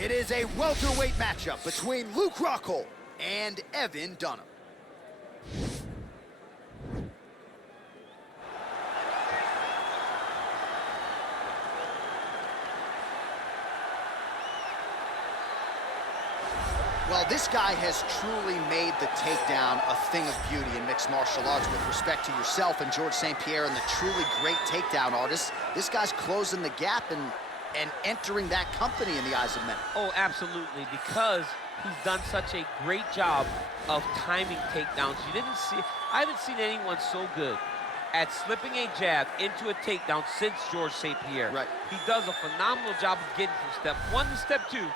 It is a welterweight matchup between Luke Rockhold and Evan Dunham. Well, this guy has truly made the takedown a thing of beauty in mixed martial arts with respect to yourself and George St. Pierre and the truly great takedown artists. This guy's closing the gap and entering that company in the eyes of men. Oh, absolutely, because he's done such a great job of timing takedowns. I haven't seen anyone so good at slipping a jab into a takedown since George St. Pierre. Right. He does a phenomenal job of getting from step one to step two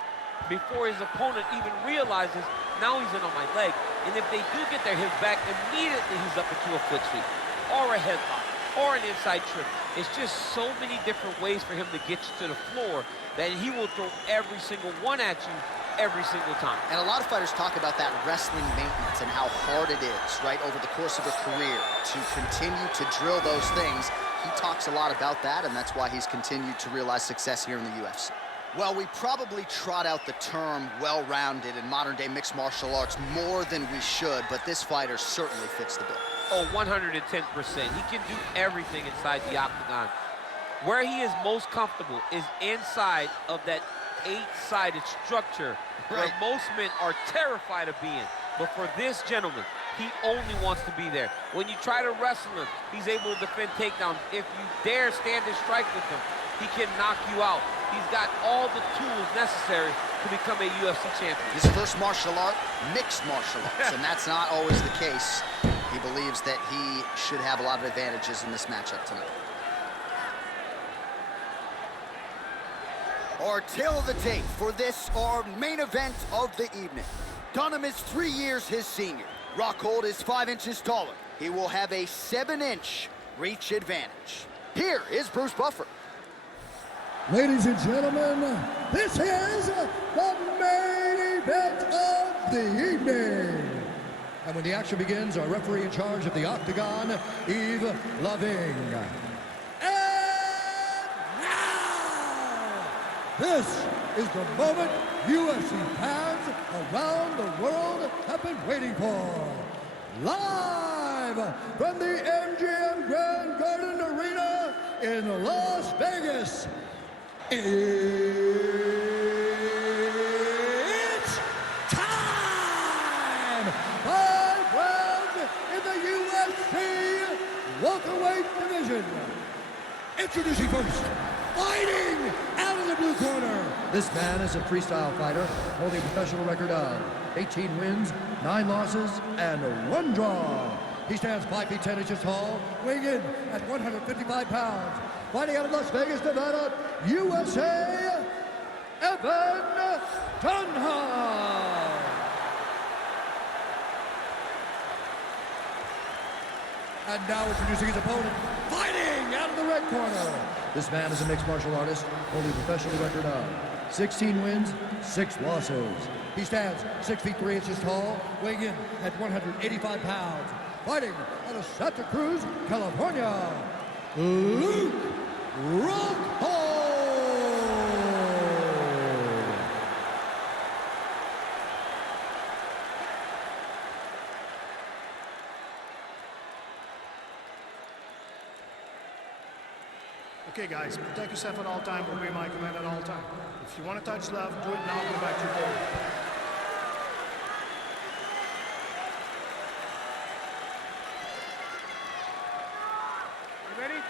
before his opponent even realizes now he's in on my leg. And if they do get their hips back, immediately he's up into a foot sweep or a headlock or an inside trip. It's just so many different ways for him to get you to the floor that he will throw every single one at you every single time. And a lot of fighters talk about that wrestling maintenance and how hard it is, right, over the course of a career to continue to drill those things. He talks a lot about that, and that's why he's continued to realize success here in the UFC. Well, we probably trot out the term well-rounded in modern-day mixed martial arts more than we should, but this fighter certainly fits the bill. Oh, 110%. He can do everything inside the octagon. Where he is most comfortable is inside of that 8-sided structure where most men are terrified of being. But for this gentleman, he only wants to be there. When you try to wrestle him, he's able to defend takedowns. If you dare stand and strike with him, he can knock you out. He's got all the tools necessary to become a UFC champion. His first martial art, mixed martial arts, and that's not always the case. He believes that he should have a lot of advantages in this matchup tonight. Our tale of the tape for this, our main event of the evening. Dunham is 3 years his senior. Rockhold is 5 inches taller. He will have a 7-inch reach advantage. Here is Bruce Buffer. Ladies and gentlemen, this is the main event of the evening. And when the action begins, our referee in charge of the octagon, Yves Loving. And now, this is the moment UFC fans around the world have been waiting for. Live from the MGM Grand Garden Arena in Las Vegas. It's time! 5 rounds in the UFC welterweight division. Introducing first, fighting out of the blue corner. This man is a freestyle fighter holding a professional record of 18 wins, 9 losses, and 1 draw. He stands 5 feet 10 inches tall, weighing in at 155 pounds. Fighting out of Las Vegas, Nevada, USA, Evan Dunham. And now introducing his opponent, fighting out of the red corner. This man is a mixed martial artist, holding a professional record of 16 wins, 6 losses. He stands 6 feet 3 inches tall, weighing in at 185 pounds. Fighting out of Santa Cruz, California, Luke Rockhold. Okay, guys, protect yourself at all times. Obey my command at all times. If you want to touch love, do it now. Go back to your goal. You ready?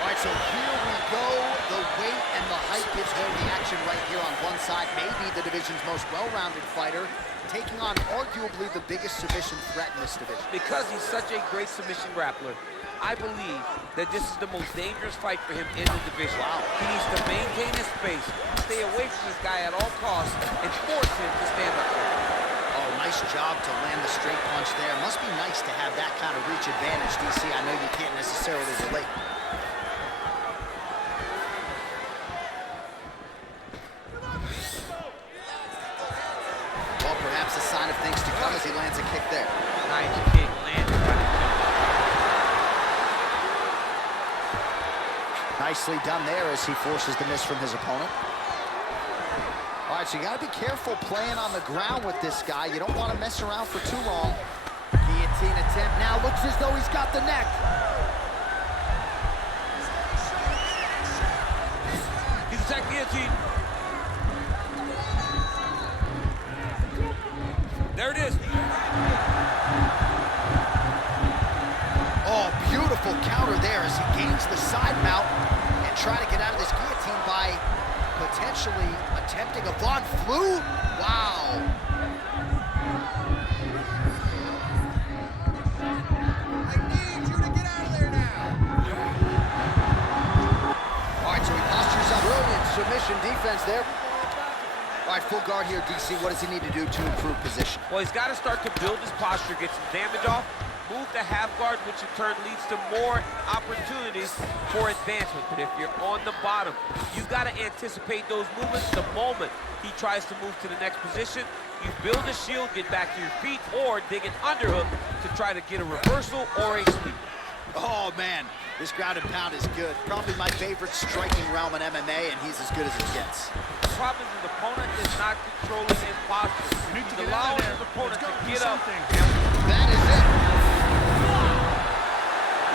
All right, so here we go. The weight and the height gives him the action right here on one side. Maybe the division's most well-rounded fighter, taking on arguably the biggest submission threat in this division. Because he's such a great submission grappler, I believe that this is the most dangerous fight for him in the division. Wow. He needs to maintain his space, stay away from this guy at all costs, and force him to stand up there. Oh, nice job to land the straight punch there. Must be nice to have that kind of reach advantage, DC. I know you can't necessarily relate. Well, perhaps a sign of things to come as he lands a kick there. Nice kick landed by the Nicely done there as he forces the miss from his opponent. All right, so you got to be careful playing on the ground with this guy. You don't want to mess around for too long. Guillotine attempt now. Looks as though he's got the neck. He's attacked guillotine. There it is. Oh, beautiful counter there as he gains the side mount and try to get out of this guillotine by potentially attempting a Von Flue. Wow. I need you to get out of there now. All right, so he postures up. Brilliant submission defense there. All right, full guard here, DC. What does he need to do to improve position? Well, he's got to start to build his posture, get some damage off, move to half guard, which in turn leads to more opportunities for advancement. But if you're on the bottom, you've got to anticipate those movements the moment he tries to move to the next position. You build a shield, get back to your feet, or dig an underhook to try to get a reversal or a sweep. Oh, man, this ground and pound is good. Probably my favorite striking realm in MMA, and he's as good as it gets. The problem is his opponent is not controlling his posture. You need to He's get out of allowing there. his opponent There's to gotta be get up. something. That is it.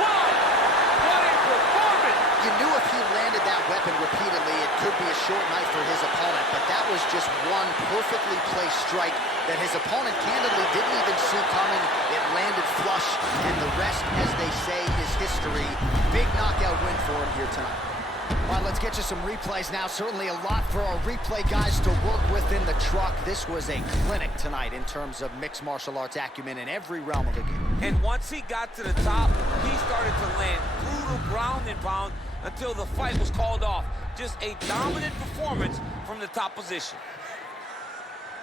Wow! What a performance! You knew if he landed that weapon repeatedly, it could be a short night for his opponent, but that was just one perfectly placed strike that his opponent candidly didn't even see coming. It landed flush, and the rest, as they say, is history. Big knockout win for him here tonight. All right, let's get you some replays now. Certainly a lot for our replay guys to work with in the truck. This was a clinic tonight in terms of mixed martial arts acumen in every realm of the game. And once he got to the top, he started to land brutal ground and pound until the fight was called off. Just a dominant performance from the top position.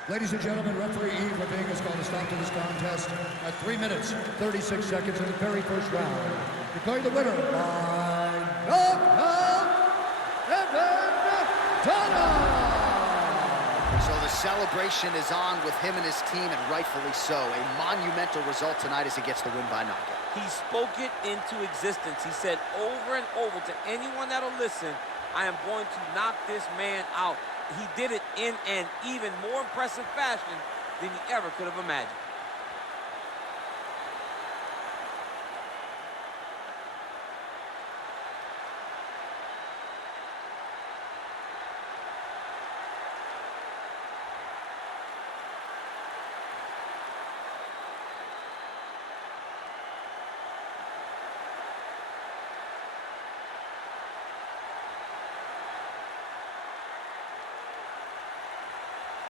Ladies and gentlemen, referee Yves Leving has called a stop to this contest at 3 minutes, 36 seconds in the very first round. Declaring the winner by knockout, Dunham! So the celebration is on with him and his team, and rightfully so. A monumental result tonight as he gets the win by knockout. He spoke it into existence. He said over and over to anyone that'll listen, I am going to knock this man out. He did it in an even more impressive fashion than he ever could have imagined.